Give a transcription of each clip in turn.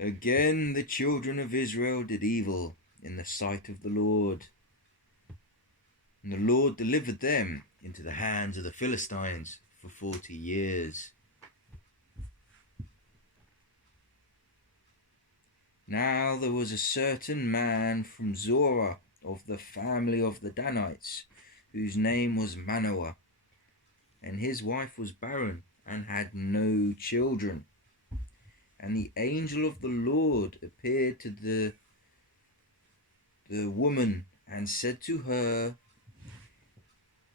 Again the children of Israel did evil in the sight of the Lord, and the Lord delivered them into the hands of the Philistines for 40 years. Now there was a certain man from Zorah of the family of the Danites, whose name was Manoah, and his wife was barren and had no children. And the angel of the Lord appeared to the woman and said to her,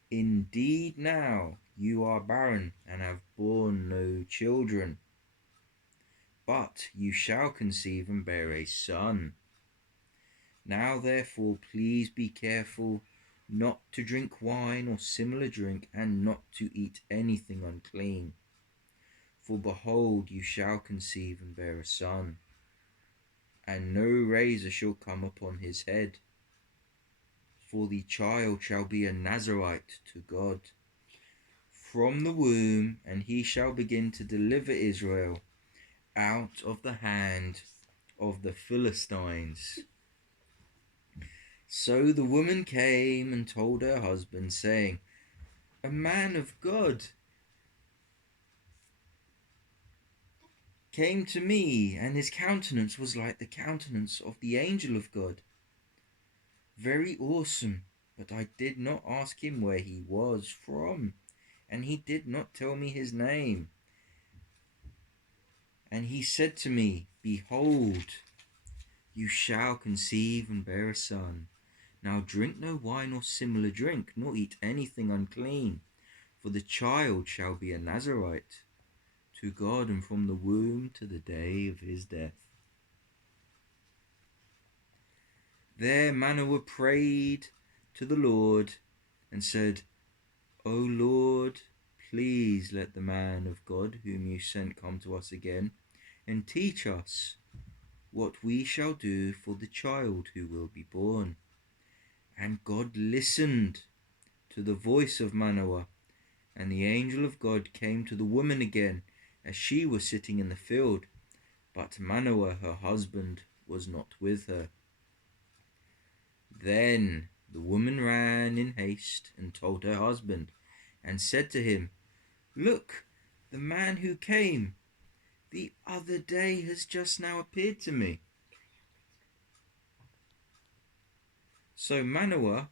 Indeed now you are barren and have borne no children, but you shall conceive and bear a son. Now therefore please be careful not to drink wine or similar drink, and not to eat anything unclean. For behold, you shall conceive and bear a son, and no razor shall come upon his head. For the child shall be a Nazarite to God from the womb, and he shall begin to deliver Israel out of the hand of the Philistines. So the woman came and told her husband, saying, A man of God came to me, and his countenance was like the countenance of the angel of God. Very awesome, but I did not ask him where he was from, and he did not tell me his name. And he said to me, Behold, you shall conceive and bear a son. Now drink no wine or similar drink, nor eat anything unclean, for the child shall be a Nazarite to God, and from the womb to the day of his death. There Manoah prayed to the Lord and said, O Lord, please let the man of God whom you sent come to us again, and teach us what we shall do for the child who will be born. And God listened to the voice of Manoah, and the angel of God came to the woman again as she was sitting in the field, but Manoah her husband was not with her. Then the woman ran in haste and told her husband, and said to him, Look, the man who came the other day has just now appeared to me. So Manoah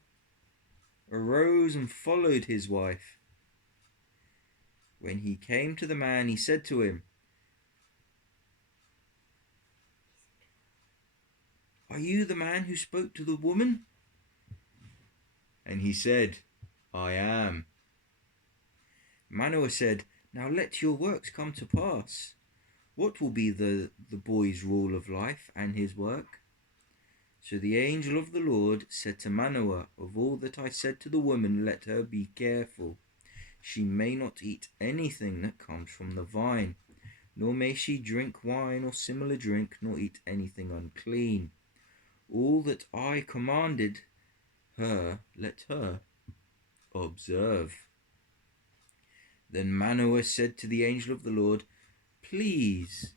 arose and followed his wife. When he came to the man, he said to him, Are you the man who spoke to the woman? And he said, I am. Manoah said, Now let your works come to pass. What will be the boy's rule of life and his work? So the angel of the Lord said to Manoah, Of all that I said to the woman, let her be careful. She may not eat anything that comes from the vine, nor may she drink wine or similar drink, nor eat anything unclean. All that I commanded her, let her observe. Then Manoah said to the angel of the Lord, Please,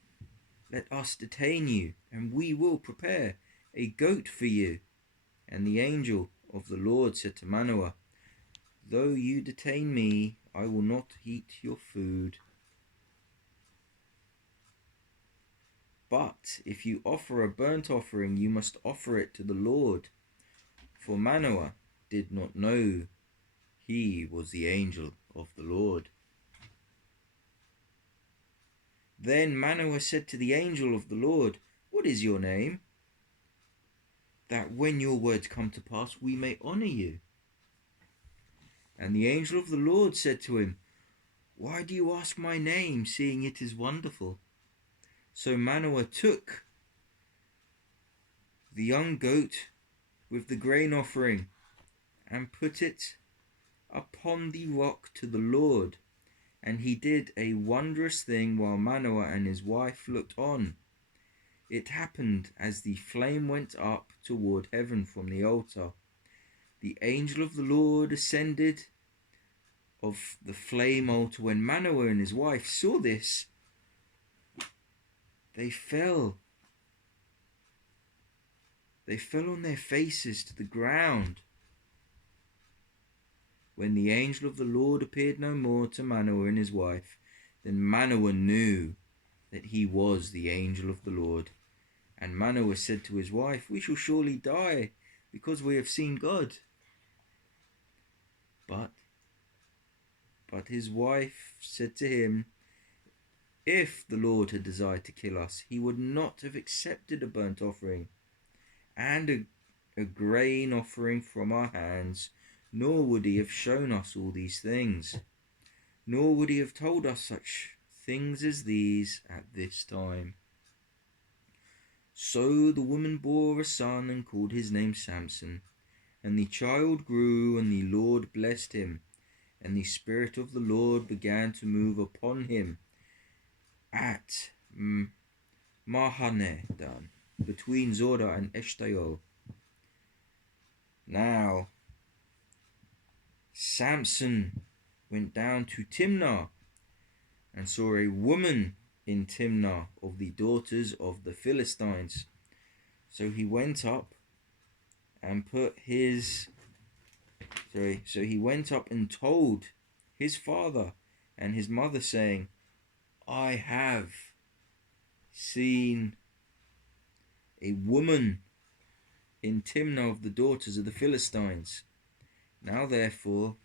let us detain you, and we will prepare a goat for you. And the angel of the Lord said to Manoah, Though you detain me, I will not eat your food. But if you offer a burnt offering, you must offer it to the Lord. For Manoah did not know he was the angel of the Lord. Then Manoah said to the angel of the Lord, What is your name? That when your words come to pass, we may honor you. And the angel of the Lord said to him, Why do you ask my name, seeing it is wonderful? So Manoah took the young goat with the grain offering and put it upon the rock to the Lord. And he did a wondrous thing while Manoah and his wife looked on. It happened as the flame went up toward heaven from the altar. The angel of the Lord ascended of the flame altar. When Manoah and his wife saw this, they fell They fell on their faces to the ground. When the angel of the Lord appeared no more to Manoah and his wife, then Manoah knew that he was the angel of the Lord. And Manoah said to his wife, "We shall surely die, because we have seen God." But his wife said to him, "If the Lord had desired to kill us, he would not have accepted a burnt offering and a grain offering from our hands, nor would he have shown us all these things, nor would he have told us such things as these at this time." So the woman bore a son and called his name Samson. And the child grew, and the Lord blessed him, and the Spirit of the Lord began to move upon him at Mahaneh-dan, between Zorah and Eshtaol. Now Samson went down to Timnah and saw a woman in Timnah of the daughters of the Philistines. So he went up and told his father and his mother, saying, "I have seen a woman in Timnah of the daughters of the Philistines. Now therefore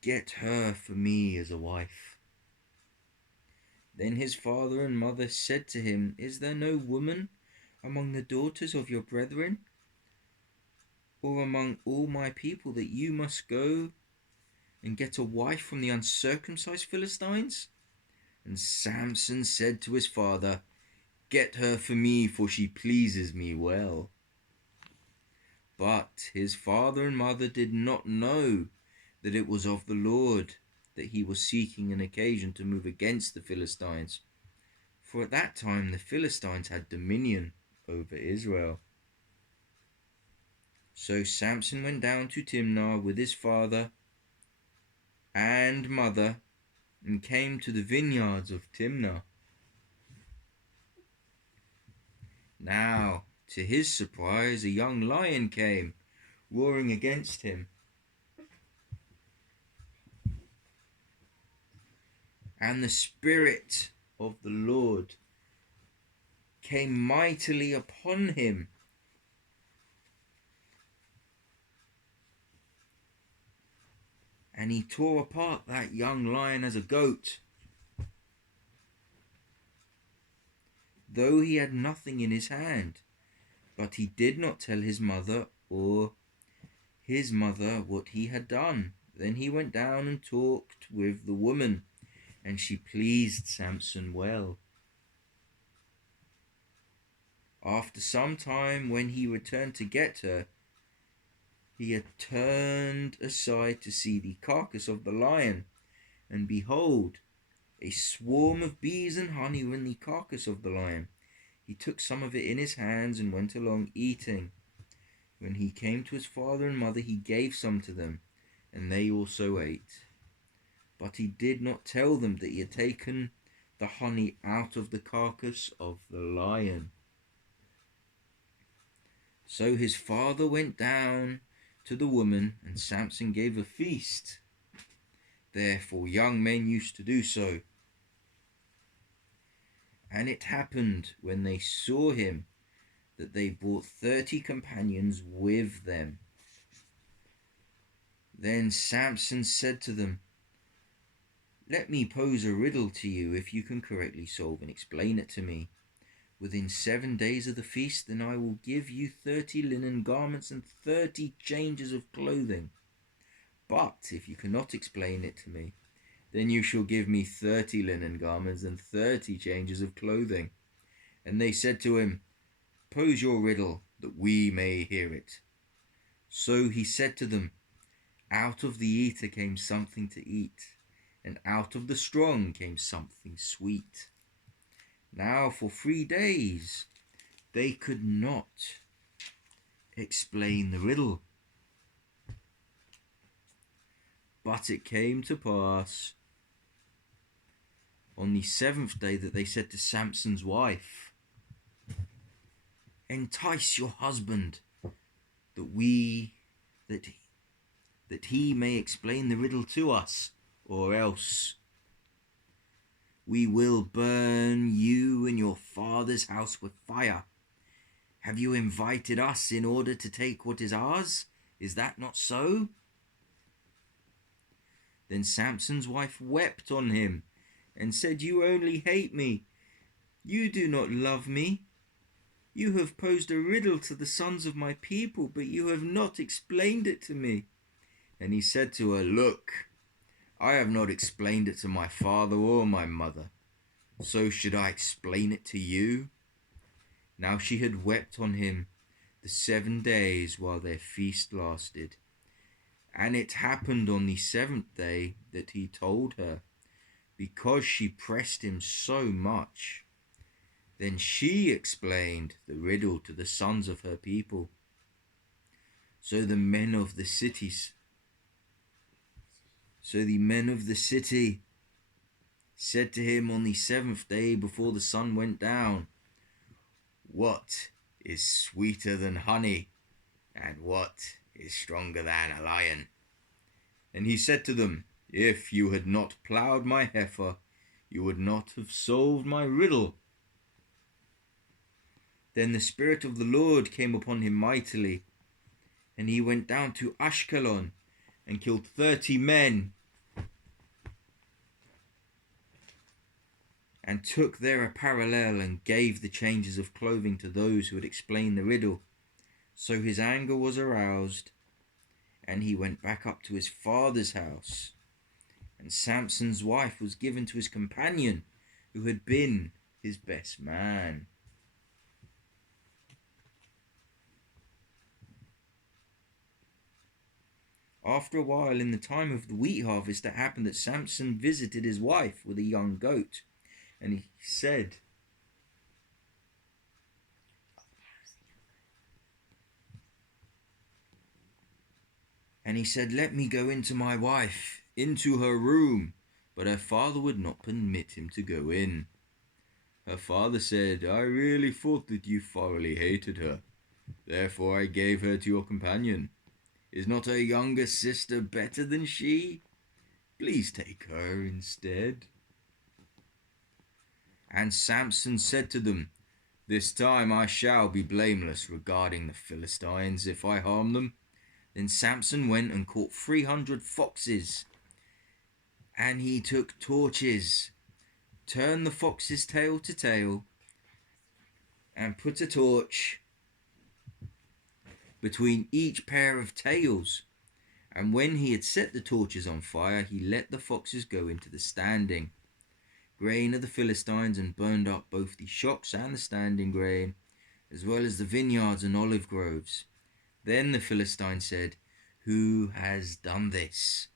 get her for me as a wife." Then his father and mother said to him, "Is there no woman among the daughters of your brethren, or among all my people, that you must go and get a wife from the uncircumcised Philistines?" And Samson said to his father, "Get her for me, for she pleases me well." But his father and mother did not know that it was of the Lord that he was seeking an occasion to move against the Philistines, for at that time the Philistines had dominion over Israel. So Samson went down to Timnah with his father and mother, and came to the vineyards of Timnah. Now, to his surprise, a young lion came roaring against him. And the Spirit of the Lord came mightily upon him, and he tore apart that young lion as a goat, though he had nothing in his hand. But he did not tell his mother or his mother what he had done. Then he went down and talked with the woman, and she pleased Samson well. After some time, when he returned to get her, he had turned aside to see the carcass of the lion, and behold, a swarm of bees and honey were in the carcass of the lion. He took some of it in his hands and went along eating. When he came to his father and mother, he gave some to them, and they also ate. But he did not tell them that he had taken the honey out of the carcass of the lion. So his father went down to the woman, and Samson gave a feast. Therefore young men used to do so. And it happened, when they saw him, that they brought 30 companions with them. Then Samson said to them, "Let me pose a riddle to you. If you can correctly solve and explain it to me within 7 days of the feast, then I will give you 30 linen garments and 30 changes of clothing. But if you cannot explain it to me, then you shall give me 30 linen garments and 30 changes of clothing." And they said to him, "Pose your riddle, that we may hear it." So he said to them, "Out of the eater came something to eat, and out of the strong came something sweet." Now for 3 days they could not explain the riddle. But it came to pass on the 7th day that they said to Samson's wife, entice your husband, that we that he may explain the riddle to us, or else we will burn you and your father's house with fire. Have you invited us in order to take what is ours? Is that not so?" Then Samson's wife wept on him and said, "You only hate me. You do not love me. You have posed a riddle to the sons of my people, but you have not explained it to me." And he said to her, "Look, I have not explained it to my father or my mother, so should I explain it to you?" Now she had wept on him the 7 days while their feast lasted. And it happened on the 7th day that he told her, because she pressed him so much. Then she explained the riddle to the sons of her people. So the men of the city said to him on the 7th day before the sun went down, "What is sweeter than honey, and what is stronger than a lion?" And he said to them, "If you had not ploughed my heifer, you would not have solved my riddle." Then the Spirit of the Lord came upon him mightily, and he went down to Ashkelon and killed 30 men and took their apparel and gave the changes of clothing to those who had explained the riddle. So his anger was aroused, and he went back up to his father's house. And Samson's wife was given to his companion, who had been his best man. After a while, in the time of the wheat harvest, it happened that Samson visited his wife with a young goat. And he said, "Let me go into my wife, into her room." But her father would not permit him to go in. Her father said, "I really thought that you thoroughly hated her. Therefore I gave her to your companion. Is not her younger sister better than she? Please take her instead." And Samson said to them, "This time I shall be blameless regarding the Philistines if I harm them." Then Samson went and caught 300 foxes, and he took torches, turned the fox's tail to tail, and put a torch between each pair of tails. And when he had set the torches on fire, he let the foxes go into the standing grain of the Philistines and burned up both the shocks and the standing grain, as well as the vineyards and olive groves. Then the Philistines said, "Who has done this?"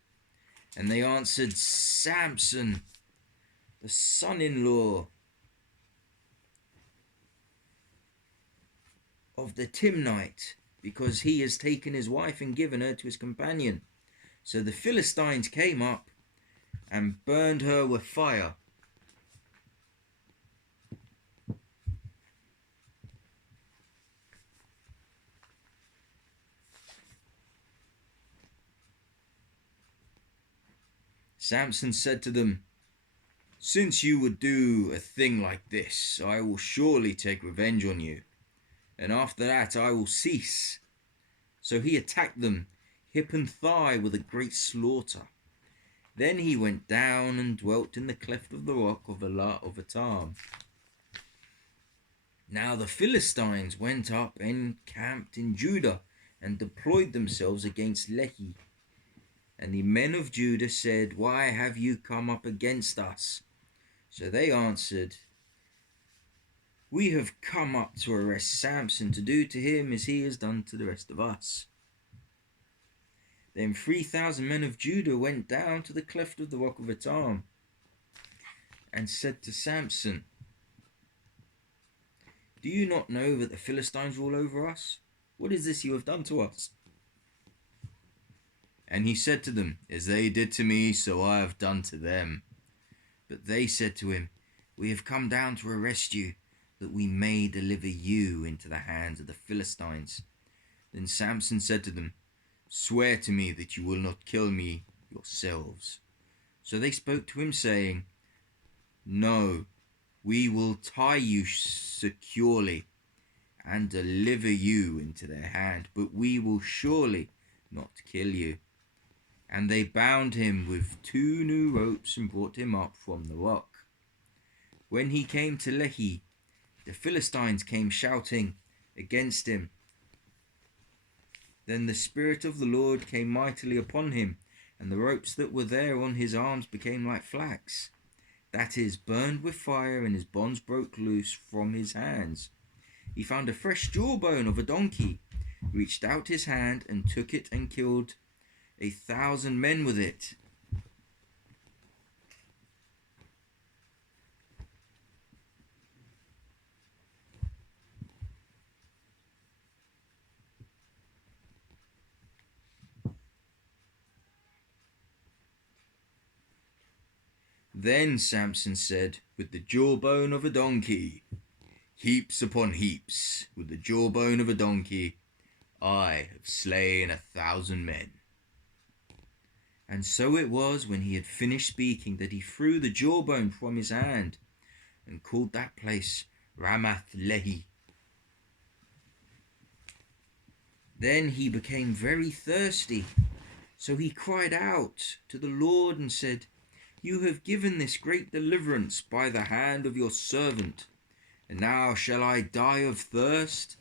And they answered, "Samson, the son-in-law of the Timnite, because he has taken his wife and given her to his companion." So the Philistines came up and burned her with fire. Samson said to them, "Since you would do a thing like this, I will surely take revenge on you, and after that I will cease." So he attacked them, hip and thigh, with a great slaughter. Then he went down and dwelt in the cleft of the rock of Etam. Now the Philistines went up and camped in Judah and deployed themselves against Lehi. And the men of Judah said, "Why have you come up against us?" So they answered, "We have come up to arrest Samson, to do to him as he has done to the rest of us." Then 3,000 men of Judah went down to the cleft of the rock of Etam and said to Samson, "Do you not know that the Philistines rule over us? What is this you have done to us?" And he said to them, "As they did to me, so I have done to them." But they said to him, "We have come down to arrest you. that we may deliver you into the hands of the Philistines. Then Samson said to them, Swear to me that you will not kill me yourselves. So they spoke to him, saying, No, we will tie you securely and deliver you into their hand, but we will surely not kill you. And they bound him with 2 new ropes and brought him up from the rock. When he came to Lehi, the Philistines came shouting against him. Then the Spirit of the Lord came mightily upon him, and the ropes that were there on his arms became like flax, that is, burned with fire, and his bonds broke loose from his hands. He found a fresh jawbone of a donkey, reached out his hand and took it and killed 1,000 men with it. Then Samson said, With the jawbone of a donkey, heaps upon heaps, with the jawbone of a donkey, I have slain 1,000 men. And so it was, when he had finished speaking, that he threw the jawbone from his hand and called that place Ramath Lehi. Then he became very thirsty, so he cried out to the Lord and said, You have given this great deliverance by the hand of your servant, and now shall I die of thirst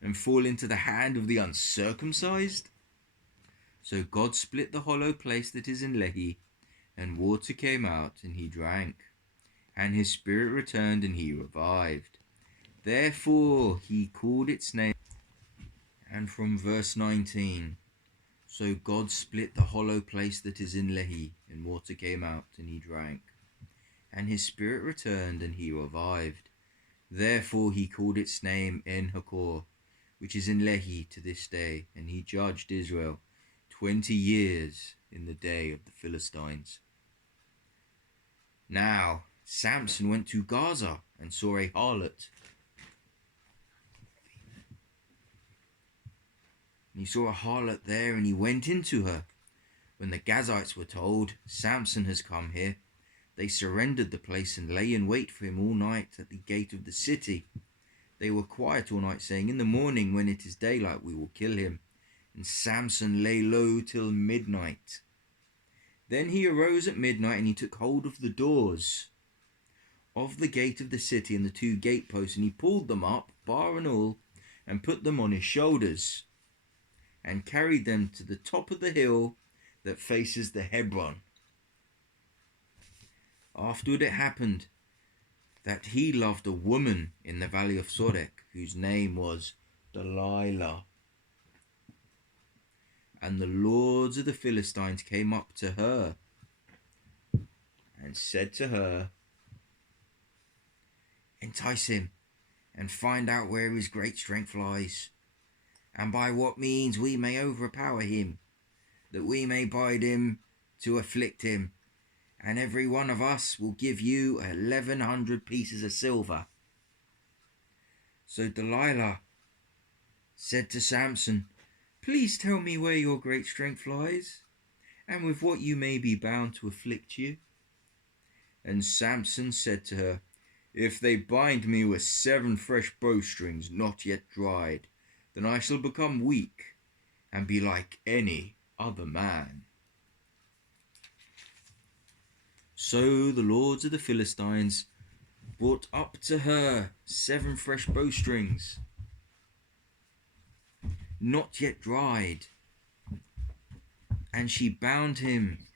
and fall into the hand of the uncircumcised? So God split the hollow place that is in Lehi, and water came out, and he drank, and his spirit returned, and he revived. Therefore he called its name. And from verse 19, So God split the hollow place that is in Lehi, and water came out, and he drank, and his spirit returned, and he revived. Therefore he called its name En-Hakkore, which is in Lehi to this day, and he judged Israel 20 years in the day of the Philistines. Now Samson went to Gaza and saw a harlot. And he saw a harlot there, and he went into her. When the Gazites were told, Samson has come here, they surrendered the place and lay in wait for him all night at the gate of the city. They were quiet all night, saying, In the morning, when it is daylight, we will kill him. And Samson lay low till midnight. Then he arose at midnight, and he took hold of the doors of the gate of the city and the 2 gateposts, and he pulled them up, bar and all, and put them on his shoulders, and carried them to the top of the hill that faces the Hebron. Afterward it happened that he loved a woman in the valley of Sorek, whose name was Delilah. And the lords of the Philistines came up to her and said to her, Entice him and find out where his great strength lies, and by what means we may overpower him, that we may bind him to afflict him, and every one of us will give you 1,100 pieces of silver. So Delilah said to Samson, Please tell me where your great strength lies, and with what you may be bound to afflict you. And Samson said to her, If they bind me with 7 fresh bowstrings not yet dried, then I shall become weak and be like any other man. So the lords of the Philistines brought up to her 7 fresh bowstrings, not yet dried, and she bound him.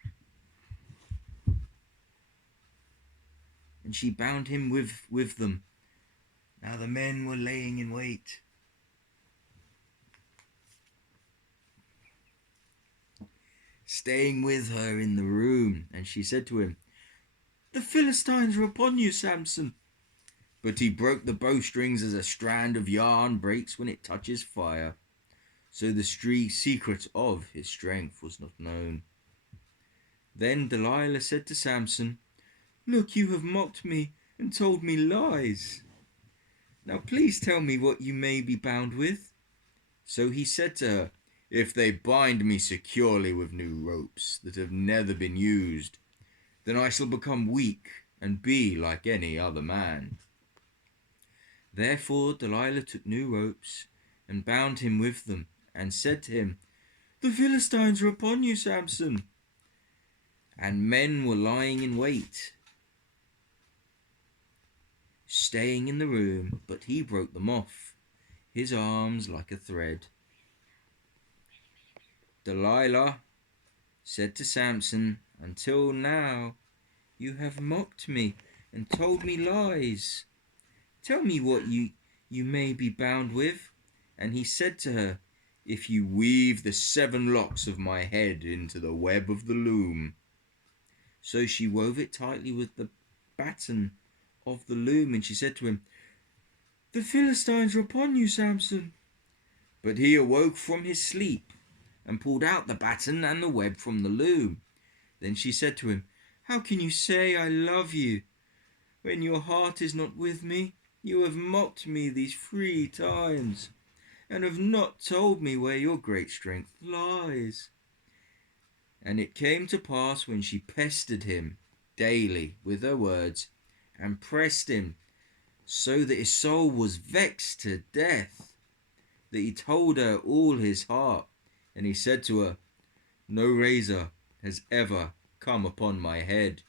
And she bound him with them. Now the men were laying in wait. Staying with her in the room, and she said to him, The Philistines are upon you, Samson. But he broke the bowstrings as a strand of yarn breaks when it touches fire. So the secret of his strength was not known. Then Delilah said to Samson, Look, you have mocked me and told me lies. Now please tell me what you may be bound with. So he said to her, If they bind me securely with new ropes that have never been used, then I shall become weak and be like any other man. Therefore Delilah took new ropes and bound him with them, and said to him, The Philistines are upon you, Samson. And men were lying in wait, staying in the room, but he broke them off, his arms like a thread. Delilah said to Samson, Until now you have mocked me and told me lies. Tell me what you may be bound with. And he said to her, If you weave the 7 locks of my head into the web of the loom. So she wove it tightly with the batten of the loom, and she said to him, The Philistines are upon you, Samson. But he awoke from his sleep and pulled out the batten and the web from the loom. Then she said to him, How can you say I love you when your heart is not with me? You have mocked me these 3 times and have not told me where your great strength lies. And it came to pass, when she pestered him daily with her words and pressed him so that his soul was vexed to death, that he told her all his heart. And he said to her, No razor has ever come upon my head,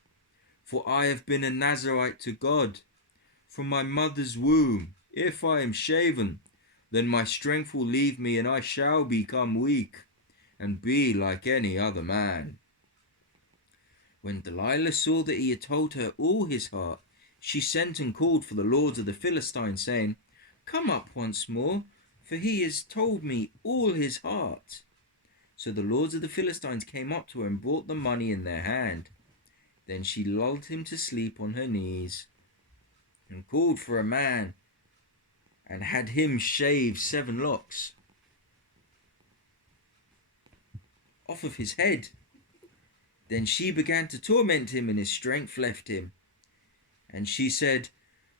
for I have been a Nazarite to God from my mother's womb. If I am shaven, then my strength will leave me, and I shall become weak and be like any other man. When Delilah saw that he had told her all his heart, she sent and called for the lords of the Philistines, saying, Come up once more, for he has told me all his heart. So the lords of the Philistines came up to her and brought the money in their hand. Then she lulled him to sleep on her knees and called for a man and had him shave 7 locks off of his head. Then she began to torment him, and his strength left him. And she said,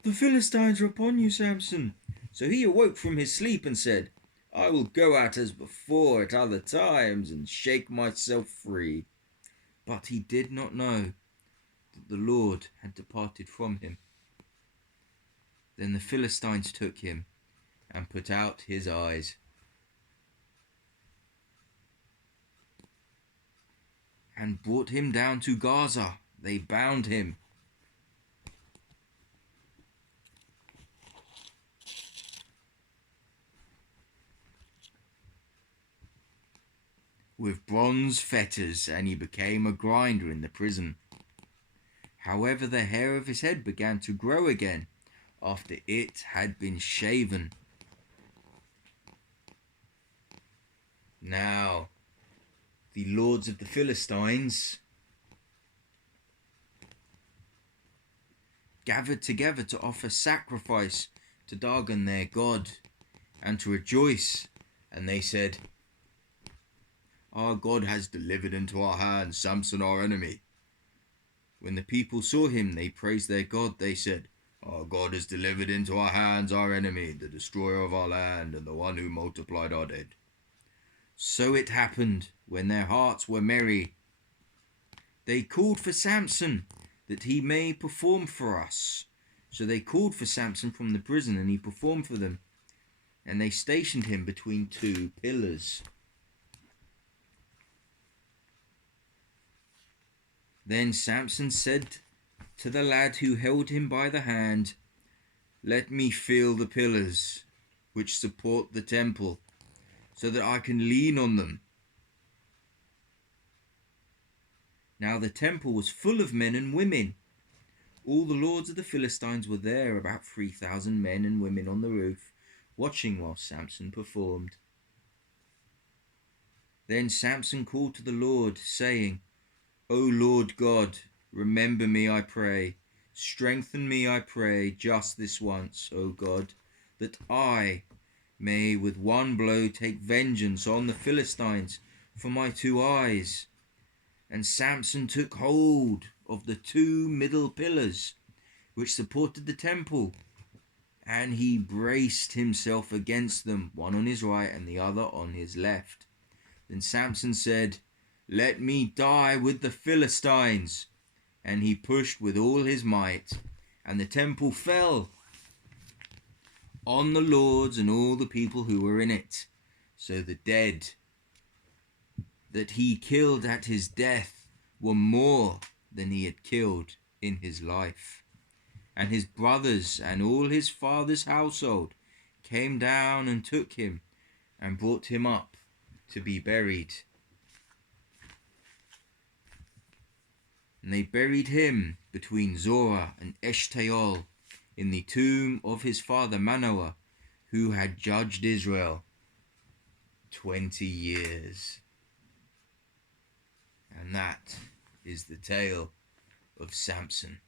The Philistines are upon you, Samson. So he awoke from his sleep and said, I will go out as before at other times and shake myself free. But he did not know that the Lord had departed from him. Then the Philistines took him and put out his eyes. And brought him down to Gaza. They bound him with bronze fetters, and he became a grinder in the prison. However, the hair of his head began to grow again after it had been shaven. Now the lords of the Philistines gathered together to offer sacrifice to Dagon their god and to rejoice. And they said, Our God has delivered into our hands Samson our enemy. When the people saw him, they praised their God. They said, Our God has delivered into our hands our enemy, the destroyer of our land, and the one who multiplied our dead. So it happened, when their hearts were merry, they called for Samson, that he may perform for us. So they called for Samson from the prison, and he performed for them. And they stationed him between 2 pillars. Then Samson said to the lad who held him by the hand, Let me feel the pillars which support the temple, so that I can lean on them. Now the temple was full of men and women. All the lords of the Philistines were there, about 3,000 men and women on the roof, watching while Samson performed. Then Samson called to the Lord, saying, O Lord God, remember me, I pray. Strengthen me, I pray, just this once, O God, that I may with one blow take vengeance on the Philistines for my 2 eyes. And Samson took hold of the 2 middle pillars which supported the temple, and he braced himself against them, one on his right and the other on his left. Then Samson said, "Let me die with the Philistines." And he pushed with all his might, and the temple fell on the lords and all the people who were in it. So the dead that he killed at his death were more than he had killed in his life. And his brothers and all his father's household came down and took him and brought him up to be buried. And they buried him between Zorah and Eshtaol in the tomb of his father Manoah, who had judged Israel 20 years. And that is the tale of Samson.